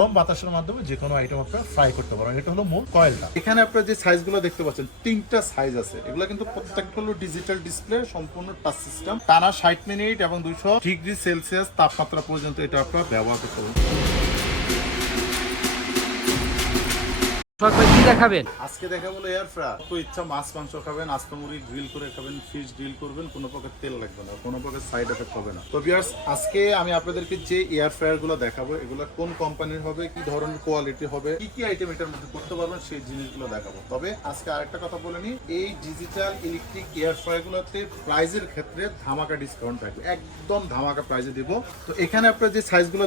কম বাতাসের মাধ্যমে যে কোনো আইটেম আপনারা ফ্রাই করতে পারেন। এটা হলো মূল কয়েলটা এখানে আপনারা যে সাইজগুলো দেখতে পাচ্ছেন, তিনটা সাইজ আছে। এগুলো কিন্তু প্রত্যেকটা হলো ডিজিটাল ডিসপ্লে সম্পূর্ণ টাচ সিস্টেম টানা ষাট মিনিট এবং দুশো ডিগ্রি সেলসিয়াস তাপমাত্রা পর্যন্ত এটা আপনারা ব্যবহার করতে পারেন দেখাবেন? আজকে দেখা বলে এয়ার ফ্রায়ার তো ইচ্ছা, মাছ, মাংস খাবেন গ্রিল করে খাবেন করবেন, কোনো প্রকার তেল লাগবে না, কোনো প্রকার সাইড এফেক্ট হবে না। তো আজকে আমি আপনাদেরকে যে এয়ার ফ্রায়ারগুলো দেখাবো, এগুলো কোন কোম্পানির হবে, কি ধরনের কোয়ালিটি হবে, কি কি আইটেম এটার মধ্যে করতে পারবেন, সেই জিনিসগুলো দেখাবো। তবে আজকে আরেকটা কথা বলে নিই, এই ডিজিটাল ইলেকট্রিক এয়ার ফ্রায়ার গুলোতে প্রাইজের ক্ষেত্রে ধামাকা ডিসকাউন্ট থাকবে। একদম ধামাকা প্রাইজে দিব। তো এখানে আপনারা যে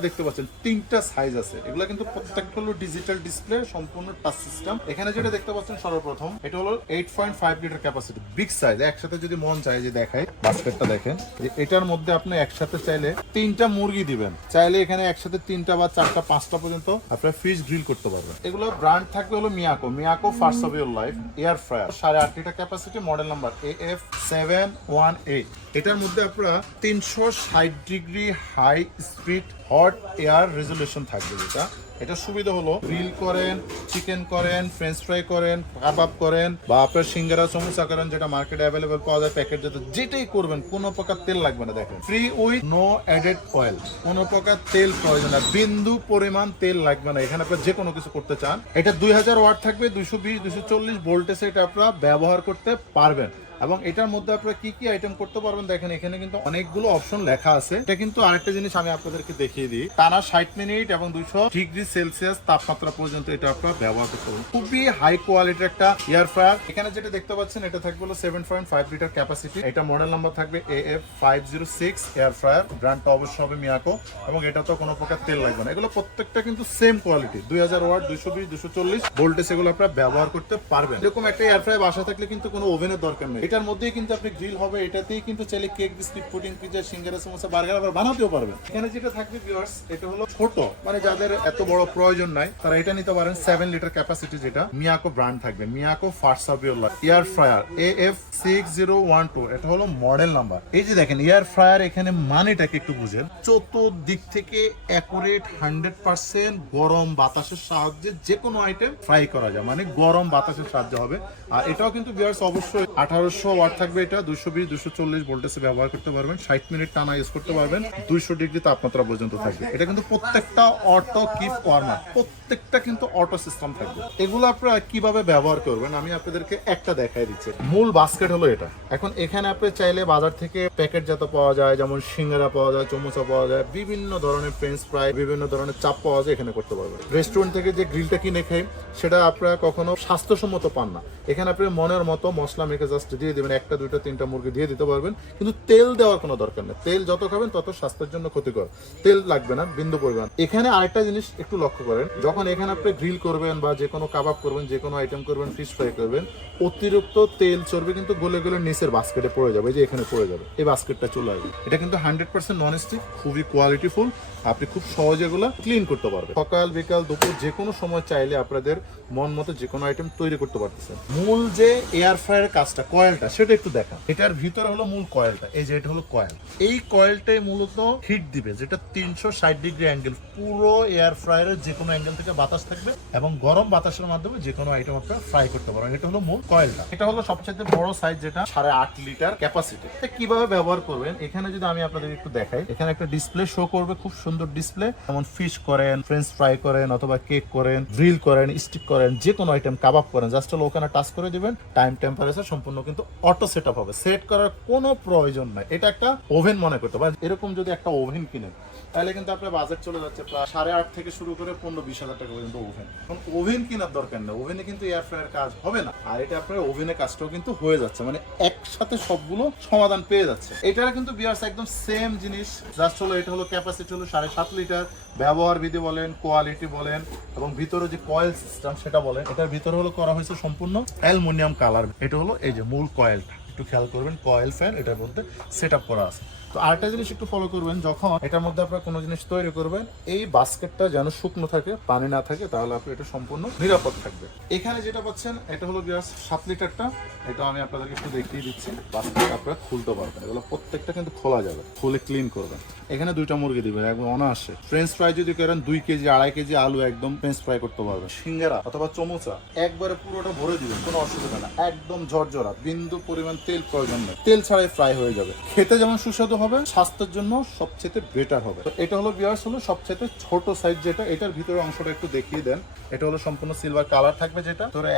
দেখতে পাচ্ছেন, তিনটা সাইজ আছে। এগুলো কিন্তু প্রত্যেকটা হলো ডিজিটাল ডিসপ্লে সম্পূর্ণ সিস্টেম এখানে যেটা দেখতে পাচ্ছেন সর্বপ্রথম, এটা হলো eight point five litre capacity big size একসাথে যদি মন চায় যে দেখায় বাস্কেটটা দেখেন, যে এটার মধ্যে আপনি একসাথে চাইলে তিনটা মুরগি দিবেন। চাইলে এখানে একসাথে তিনটা বা চারটা, পাঁচটা পর্যন্ত আপনার ফিশ গ্রিল করতে পারবেন। এগুলো ব্র্যান্ড থাকবে হলো Miyako Miyako first of your life air fryer সাড়ে আট litre capacity model number A F seven one eight এটার মধ্যে আপনারা তিনশো ষাট degree high speed hot air resolution থাকবে যেটা। এটা সুবিধা হলো গ্রিল করেন, চিকেন করেন ফ্রেঞ্চ ফ্রাই করেন, কাবাব করেন, বা আপনার সিঙ্গারা, সমোসা করেন, যেটা মার্কেটে অ্যাভেলেবেল পাওয়া যায় প্যাকেট যেটা যেটাই করবেন, কোনো প্রকার তেল লাগবে না, দেখেন। Free with no added oil কোনো প্রকার তেল প্রয়োজন না, বিন্দু পরিমাণ তেল লাগবে না। এখানে আপনার যে কোনো কিছু করতে চান, এটা দুই হাজার ওয়াট থাকবে, দুইশো বিশ, দুইশো চল্লিশ ভোল্টেজে এটা আপনারা ব্যবহার করতে পারবেন। এবং এটার মধ্যে আপনারা কি কি আইটেম করতে পারবেন দেখেন, এখানে কিন্তু অনেকগুলো অপশন লেখা আছে। এটা কিন্তু আরেকটা জিনিস আমি আপনাদেরকে দেখিয়ে দিই। টানা ষাট মিনিট এবং দুইশো ডিগ্রি সেলসিয়াস তাপমাত্রা পর্যন্ত এটা আপনারা ব্যবহার করতে পারবেন। খুবই হাই কোয়ালিটির একটা এয়ার ফ্রায়ার এখানে যেটা দেখতে পাচ্ছেন, এটা থাকবে হলো seven point five litre capacity এটা মডেল নাম্বার থাকবে A F five zero six air fryer ব্র্যান্ডটা অবশ্যই হবে মিয়াকো এবং এটা তো কোনো প্রকার তেল লাগবে না। এগুলো প্রত্যেকটা কিন্তু সেম কোয়ালিটি দুই হাজার ওয়াট দুইশো বিশ দুশো চল্লিশ। ভোল্টেজ এগুলো আপনারা ব্যবহার করতে পারবেন। এরকম একটা এয়ার ফ্রায়ার বাসা থাকলে কিন্তু কোনো ওভেনের দরকার নেই। এটার মধ্যেই কিন্তু আপনি গ্রিল হবে, এটাতেই কিন্তু চাইলে কেক বিস্কিট পুডিং পিজা সিঙ্গারা, সমোসা, বার্গার আবার বানাতেও পারবেন। এখানে যেটা থাকবে ভিউয়ার্স এটা হলো ছোট মানে যাদের এত বড় প্রয়োজন নাই, তারা এটা নিতে পারেন সেভেন লিটার ক্যাপাসিটি যেটা মিয়াকো ব্র্যান্ড থাকবে Miyako first সাবিউল্লাহ air fryer A F six zero one two এটা হলো মডেল নাম্বার এই যে দেখেন এয়ার ফ্রায়ার এখানে মানেটাকে একটু বুঝেন। চতুর্দিক থেকে অ্যাকুরেট হান্ড্রেড পার্সেন্ট গরম বাতাসের সাহায্যে যে কোনো আইটেম ফ্রাই করা যায় মানে গরম বাতাসের সাহায্য হবে। আর এটাও কিন্তু বিয়ার্স অবশ্যই আঠারোশো ওয়াট থাকবে এটা দুশো বিশ দুশো চল্লিশ ভোল্টেজে ব্যবহার করতে পারবেন। ষাট মিনিট টানা ইউজ করতে পারবেন, দুইশো ডিগ্রি তাপমাত্রা পর্যন্ত থাকবে। এটা কিন্তু প্রত্যেকটা অটো কিপ কর্নার প্রত্যেকটা কিন্তু অটো সিস্টেম থাকবে। এগুলো আপনারা কীভাবে ব্যবহার করবেন? আমি আপনাদেরকে একটা দেখাই দিচ্ছি। মূল বাস্কেট হলো এটা। এখন এখানে আপনি চাইলে বাজার থেকে প্যাকেট জাত পাওয়া যায়, যেমন সিঙ্গারা পাওয়া যায়, চমুচা পাওয়া যায়, বিভিন্ন ধরনের ফ্রেঞ্চ ফ্রাই বিভিন্ন ধরনের চাপ পাওয়া যায় এখানে করতে পারবেন। রেস্টুরেন্ট থেকে যে গ্রিলটা কিনে খাই, সেটা আপনারা কখনো স্বাস্থ্যসম্মত পান না। এখানে আপনি মনের মতো মশলা মেখে জাস্ট দিয়ে দেবেন, একটা, দুইটা, তিনটা মুরগি দিয়ে দিতে পারবেন। কিন্তু তেল দেওয়ার কোনো দরকার নেই। তেল যত খাবেন তত স্বাস্থ্যের জন্য ক্ষতিকর। তেল লাগবে না, বিন্দু পরিমাণ। এখানে আরেকটা জিনিস একটু লক্ষ্য করেন। যখন এখানে আপনি গ্রিল করবেন বা যে কোনো কাবাব করবেন, যে কোনো আইটেম করবেন ফিশ ফ্রাই করবেন, অতিরিক্ত তেল চর্বি কিন্তু গলে গলে নিচের বাস্কেটে পড়ে যাবে যে এখানে পড়ে যাবে। এই বাস্কেটটা চলে আসবে। এটা কিন্তু হান্ড্রেড পার্সেন্ট নন স্টিক খুবই কোয়ালিটিফুল আপনি খুব সহজে এগুলো ক্লিন করতে পারবেন। সকাল, বিকাল, দুপুর যে কোনো সময় চাইলে আপনাদের মন মতো যে কোনো আইটেম তৈরি করতে পারতেছেন। মূল যে এয়ার ফ্রায়ারের কাজটা কয়েলটা, সেটা একটু দেখা এটার ভিতরে হলো মূল কয়েলটা, এই যে এটা হলো কয়েল। এই কয়েলটাই মূলত হিট দিবে, যেটা তিনশো ষাট ডিগ্রি অ্যাঙ্গেল পুরো এয়ার ফ্রায়ারের যে কোনো অ্যাঙ্গেল থেকে বাতাস থাকবে এবং গরম বাতাসের মাধ্যমে যে কোনো আইটেম আপনারা ফ্রাই করতে পারবেন। এটা হলো মূল কয়েলটা। এটা হলো সবচেয়ে বড় সাইজ যেটা সাড়ে আট লিটার ক্যাপাসিটি কীভাবে ব্যবহার করবেন? এখানে যদি আমি আপনাদের একটু দেখাই, এখানে একটা ডিসপ্লে শো করবে, খুব সুন্দর ডিসপ্লে যেমন ফিশ করেন ফ্রেঞ্চ ফ্রাই করেন, অথবা কেক করেন গ্রিল করেন স্টিক করেন, যে কোনো আইটেম কাবাব করেন জাস্ট হলো ওখানে টাচ করে দিবেন টাইম টেম্পারেচার সম্পূর্ণ কিন্তু অটো সেট হবে। সেট করার কোনো প্রয়োজন নাই। এটা একটা ওভেন মনে করতে পারেন এরকম যদি একটা ওভেন কিনেন, তাহলে কিন্তু আপনার বাজেট চলে যাচ্ছে প্রায় সাড়ে আট থেকে শুরু করে পনেরো বিশ হাজার টাকা পর্যন্ত ওভেন এখন ওভেন কেনার দরকার নেই। ওভেনে কিন্তু এয়ার ফ্রায়ার কাজ হবে না। আর এটা আপনার ওভেনের কাজটাও কিন্তু হয়ে যাচ্ছে। মানে একসাথে সবগুলো সমাধান পেয়ে যাচ্ছে। এটার কিন্তু বিয়ার্স একদম সেম জিনিস। জাস্ট হলো, এটা হলো ক্যাপাসিটি হলো সাড়ে সাত লিটার ব্যবহার বিধি বলেন কোয়ালিটি বলেন, এবং ভিতরে যে কয়েল সিস্টেম সেটা বলেন, এটার ভিতরে হলো করা হয়েছে সম্পূর্ণ অ্যালুমিনিয়াম কালার এটা হলো এই যে মূল কয়েলটা একটু খেয়াল করবেন কয়েল ফ্যান এটার মধ্যে সেট করা আছে। তো আরেকটা জিনিস একটু ফলো করবেন, যখন এটার মধ্যে আপনারা কোনো জিনিস তৈরি করবেন, এই বাস্কেটটা যেন শুকনো থাকে, পানি না থাকে, তাহলে আপনি এটা সম্পূর্ণ নিরাপদ থাকবে। এখানে যেটা পাচ্ছেন, এটা হলো গ্যাস সাত লিটারটা, এটা আমি আপনাদেরকে একটু দেখিয়ে দিচ্ছি। বাস্কেট আপনারা খুলতে পারবেন, এগুলো প্রত্যেকটা কিন্তু খোলা যাবে, খুলে ক্লিন করবেন। এখানে দুইটা মুরগি দিবেন, একদম অনায়াসে। ফ্রেঞ্চ ফ্রাই যদি করেন, দুই কেজি, আড়াই কেজি আলু একদম ফ্রেঞ্চ ফ্রাই করতে পারবেন। সিঙ্গারা অথবা চমোচা, একবারে পুরোটা ভরে দিবেন, কোনো অসুবিধা না। একদম ঝরঝরা, বিন্দু পরিমাণ তেল প্রয়োজন নেই। তেল ছাড়াই ফ্রাই হয়ে যাবে। খেতে যেমন সুস্বাদু হবে, স্বাস্থ্যের জন্য সবচেয়ে বেটার হবে। এটা হলো বিয়ার্স হলো সবচেয়ে ছোট সাইজ যেটা, এটার ভিতরে অংশটা একটু দেখিয়ে দেন। এটা হলো সম্পূর্ণ সিলভার কালার থাকবে যেটা। ধরে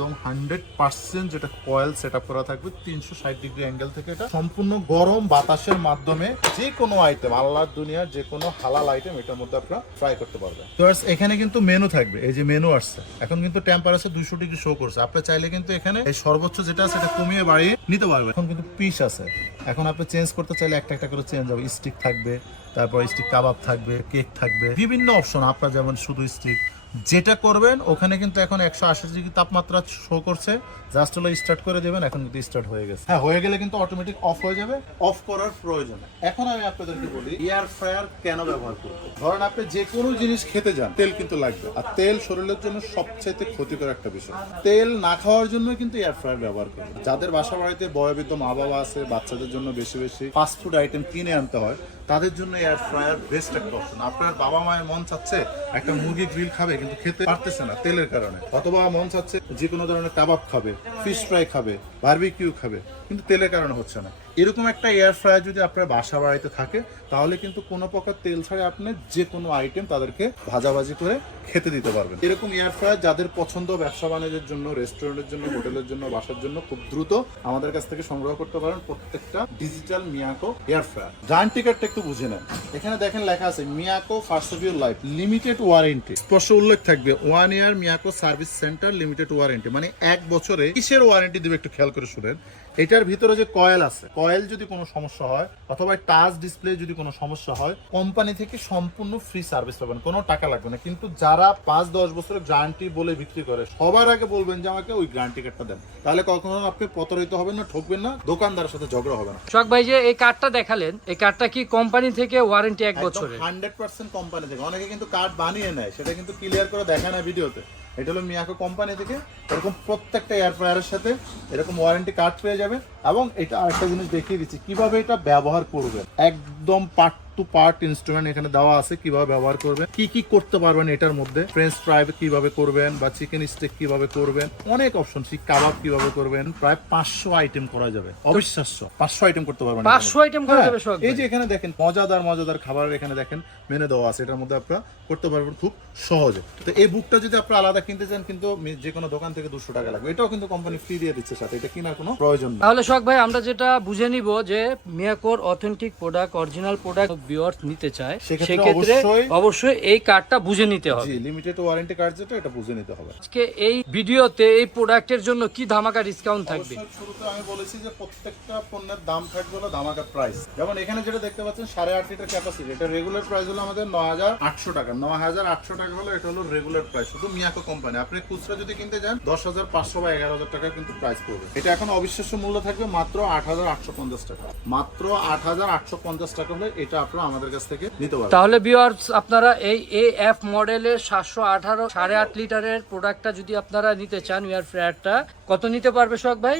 একদম হান্ড্রেড পার্সেন্ট যেটা কয়েল সেট করা থাকবে, তিনশো ষাট ডিগ্রি অ্যাঙ্গেল থেকে এটা। সম্পূর্ণ গরম বাতাসের মাধ্যমে যে কোনো আইটেম আল্লাহ দুনিয়ার যে কোনো হালাল আইটেম এটার মধ্যে আপনারা ফ্রাই করতে পারবেন। তো এখানে কিন্তু মেনু থাকবে, এই যে মেনু আসছে। এখন কিন্তু টেম্পারেচার দুশো ডিগ্রি শো করছে। আপনি চাইলে কিন্তু এখানে এই সর্বোচ্চ যেটা এটা কমিয়ে বাড়িয়ে নিতে পারবেন। এখন কিন্তু পিস আছে। এখন আপনি চেঞ্জ করতে চাইলে একটা একটা করে চেঞ্জ হবে। স্টিক থাকবে, তারপর স্টিক কাবাব থাকবে কেক থাকবে। বিভিন্ন অপশন আপনার যেমন শুধু স্টিক যেটা করবেন ওখানে কিন্তু এখন একশো আশি ডিগ্রি তাপমাত্রা শো করছে। জাস্ট হলো স্টার্ট করে দেবেন এখন কিন্তু স্টার্ট হয়ে গেছে। হ্যাঁ হয়ে গেলে কিন্তু অটোমেটিক অফ হয়ে যাবে। অফ করার প্রয়োজন এখন আমি আপনাদেরকে বলি এয়ার ফ্রায়ার কেন ব্যবহার করব? ধরেন আপনি যে কোনো জিনিস খেতে যান তেল কিন্তু লাগবে। আর তেল শরীরের জন্য সবচেয়ে ক্ষতিকর একটা বিষয়। তেল না খাওয়ার জন্য কিন্তু এয়ার ফ্রায়ার ব্যবহার করবে যাদের বাসা বাড়িতে বয়বৃদ্ধ মা বাবা আছে বাচ্চাদের জন্য বেশি বেশি ফাস্ট ফুড আইটেম কিনে আনতে হয় তাদের জন্য এয়ার ফ্রায়ার বেস্ট একটা অপশন আপনার বাবা মায়ের মন চাচ্ছে একটা মুরগি গ্রিল খাবে, কিন্তু খেতে পারতেছে না তেলের কারণে। অথবা মন চাচ্ছে যে কোনো ধরনের কাবাব খাবে ফিশ ফ্রাই খাবে বারবিকিউ খাবে, কিন্তু তেলের কারণে হচ্ছে না। এরকম একটা এয়ার ফ্রায়ার যদি আপনার বাসা বাড়িতে থাকে, তাহলে কিন্তু কোনো প্রকার তেল ছাড়া আপনি যে কোনো আইটেম তাদেরকে ভাজাভাজি করে খেতে দিতে পারবেন। এরকম এয়ার ফ্রায়ার যাদের পছন্দ ব্যবসা বাণিজ্যের জন্য রেস্টুরেন্টের জন্য, হোটেলের জন্য, বাসার জন্য খুব দ্রুত আমাদের কাছ থেকে সংগ্রহ করতে পারেন প্রত্যেকটা digital Miyako air fryer giant টিকারটা একটু বুঝে নেন। এখানে দেখেন লেখা আছে Miyako first of your life limited warranty স্পষ্ট উল্লেখ থাকবে one year Miyako service centre limited warranty মানে এক বছরে কিসের ওয়ারেন্টি দিবে একটু খেয়াল করে শুনেন। এটার ভিতরে যে কয়েল আছে কয়েল যদি কোনো সমস্যা হয় অথবা টাচ ডিসপ্লে যদি কোনো সমস্যা হয় কোম্পানি থেকে সম্পূর্ণ ফ্রি সার্ভিস পাবেন কোনো টাকা লাগবে না। কিন্তু যারা পাঁচ দশ বছরের গ্যারান্টি বলে বিক্রি করে সবার আগে বলবেন যে আমাকে ওই গ্যারান্টি কার্ডটা দেন। তাহলে কখনো আপনি প্রতারিত হবেন না ঠকবেন না দোকানদারের সাথে ঝগড়া হবে না। শখ ভাই যে এই কার্ডটা দেখালেন এই কার্ডটা কি কোম্পানি থেকে ওয়ারেন্টি এক বছরের? হান্ড্রেড পার্সেন্ট কোম্পানি থেকে। অনেকে কিন্তু কার্ড বানিয়ে নেয় সেটা কিন্তু ক্লিয়ার করে দেখায় না ভিডিওতে। এটা হলো মিয়াকো কোম্পানি থেকে। এরকম প্রত্যেকটা এয়ার ফ্রায়ারের সাথে এরকম ওয়ারেন্টি কার্ড পেয়ে যাবে। এবং এটা আরেকটা জিনিস দেখিয়ে দিচ্ছি কীভাবে এটা ব্যবহার করবেন। একদম পার্ট টু পার্ট ইনস্ট্রুমেন্ট এখানে দেওয়া আছে কীভাবে ব্যবহার করবেন কি কি করতে পারবেন এটার মধ্যে। ফ্রেঞ্চ ফ্রাই কীভাবে করবেন বা চিকেন স্টেক কীভাবে করবেন অনেক অপশন শিক কাবাব কীভাবে করবেন প্রায় পাঁচশো আইটেম করা যাবে। অবিশ্বাস্য পাঁচশো আইটেম করতে পারবেন পাঁচশো। আইটেম করা হ্যাঁ, যাবে শখ এই যে এখানে দেখেন মজাদার মজাদার খাবার এখানে দেখেন মেনে দেওয়া আছে। এটার মধ্যে আপনারা করতে পারবেন খুব সহজে। তো এই বুকটা যদি আপনারা আলাদা কিনতে চান কিন্তু যে কোনো দোকান থেকে দুশো টাকা লাগবে। এটাও কিন্তু কোম্পানি ফ্রি দিয়ে দিচ্ছে সাথে এটা কেনার কোনো প্রয়োজন নেই। তাহলে শখ ভাই আমরা যেটা বুঝে নিব যে মিয়াকোর authentic product original product viewers নিতে চায় সেক্ষেত্রে অবশ্যই- এই কার্ডটা বুঝে নিতে হবে। জি লিমিটেড ওয়ারেন্টি কার্ড যেটা এটা বুঝে নিতে হবে। আজকে এই ভিডিওতে এই প্রোডাক্টের জন্য কি ধামাকা ডিসকাউন্ট থাকবে? শুরুতে আমি বলেছি যে প্রত্যেকটা পণ্যের দাম থাকবে হলো দামাকা প্রাইস যেমন এখানে যেটা দেখতে পাচ্ছেন সাড়ে আট লিটার ক্যাপাসিটি এটা রেগুলার প্রাইস হলো আমাদের নয় হাজার আটশো টাকা। নয় হাজার আটশো টাকা হলো এটা হলো রেগুলার প্রাইস শুধু মিয়াকো কোম্পানি আপনি খুচরা যদি কিনতে যান দশ হাজার পাঁচশো বা এগারো হাজার টাকা কিন্তু প্রাইস পড়বে। এটা এখন অবিশ্বাস্য মূল্য থাকবে মাত্র আট হাজার আটশো পঞ্চাশ টাকা। মাত্র আট হাজার আটশো পঞ্চাশ টাকা হলে এটা আপনারা আমাদের কাছ থেকে নিতে পারবেন। তাহলে ভিউয়ার্স আপনারা এই এ এফ মডেলের সাতশো আঠারো সাড়ে আট লিটারের প্রোডাক্টটা যদি আপনারা নিতে চান ইয়ার ফ্রায়ারটা কত নিতে পারবে শখ ভাই?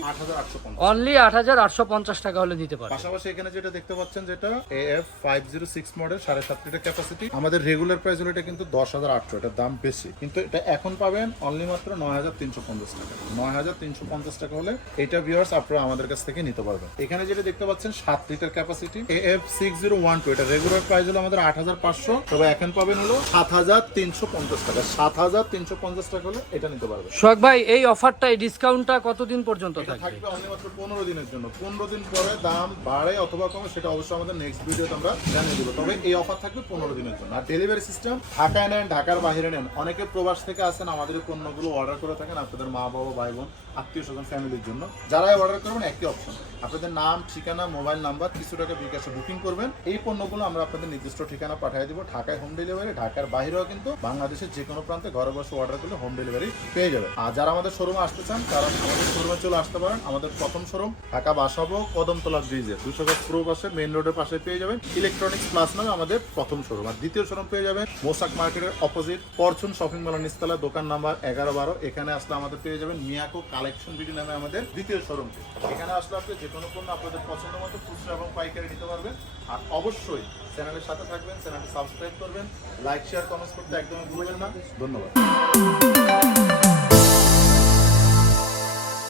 অনলি আট হাজার আটশো পঞ্চাশ টাকা হলে নিতে পারবে। পাশাপাশি এখানে যেটা দেখতে পাচ্ছেন যেটা A F five zero six model সাড়ে সাত লিটার ক্যাপাসিটি আমাদের রেগুলার প্রাইস হলো এটা কিন্তু দশ হাজার আটশো এটার দাম বেশি। কিন্তু এটা এখন পাবেন অনলি মাত্র নয় হাজার তিনশো পঞ্চাশ টাকা। নয় হাজার তিনশো পঞ্চাশ টাকা হলে এটা ভিউয়ার্স আপনারা আমাদের কাছ থেকে নিতে পারবেন। এখানে যেটা দেখতে পাচ্ছেন সাত litre capacity F six zero one two এটা রেগুলার প্রাইস হলো আমাদের আট হাজার পাঁচশো। তবে এখন পাবেন হলো সাত হাজার তিনশো পঞ্চাশ টাকা। সাত হাজার তিনশো পঞ্চাশ টাকা হলে এটা নিতে পারবেন। শখ ভাই এই অফারটা এই ডিসকাউন্টটা কতদিন পর্যন্ত থাকবে? অনলি মাত্র পনেরো দিনের জন্য। পনেরো দিন পরে দাম বাড়ে অথবা কমে সেটা অবশ্যই আমাদের নেক্সট ভিডিওতে আমরা জানিয়ে দেবো। তবে এই অফার থাকবে পনেরো দিনের জন্য। আর ডেলিভারি সিস্টেম ঢাকায় নেন, ঢাকার বাইরে নেন। অনেকে প্রবাস থেকে আসেন আমাদের পণ্যগুলো অর্ডার করে থাকেন আপনাদের মা, বাবা ভাই বোন আত্মীয় স্বজন, ফ্যামিলির জন্য। যারাই অর্ডার করবেন, একই অপশন আপনাদের নাম, ঠিকানা মোবাইল নাম্বার কিছু টাকা বিকাশে বুকিং করবেন। এই পণ্যগুলো আমরা আপনাদের নির্দিষ্ট ঠিকানা পাঠিয়ে দিব। ঢাকায় হোম ডেলিভারি ঢাকার বাইরেও কিন্তু বাংলাদেশের যে কোনো প্রান্তে ঘরে বসে অর্ডার করলে হোম ডেলিভারি পেয়ে যাবে আর যারা আমাদের শোরুমে আসতে চান, তারা আমাদের শোরুমে চলে আসতে পারেন। আমাদের প্রথম শোরুম ঢাকা বাসাবো, কদমতলা ব্রিজে দুশো গজ পুরো পাশে মেইন রোডের পাশে পেয়ে যাবেন। ইলেকট্রনিক্স প্লাস নামে আমাদের প্রথম শোরুম আর দ্বিতীয় শোরুম পেয়ে যাবেন মোসাক মার্কেটের অপোজিট পরচুন শপিং মলের নিস্তলা দোকান নাম্বার এগারো বারো। এখানে আসলে আমাদের পেয়ে যাবেন মিয়াকো কালেকশন বিডি নামে আমাদের দ্বিতীয় শোরুমটি। এখানে আসলে আপনি যে কোনো পণ্য আপনাদের পছন্দ মতো খুচরা এবং পাইকারি নিতে পারবেন। আর অবশ্যই চ্যানেলের সাথে থাকবেন, চ্যানেলটি সাবস্ক্রাইব করবেন, লাইক, শেয়ার, কমেন্টস করতে একদমই ভুলবেন না। ধন্যবাদ।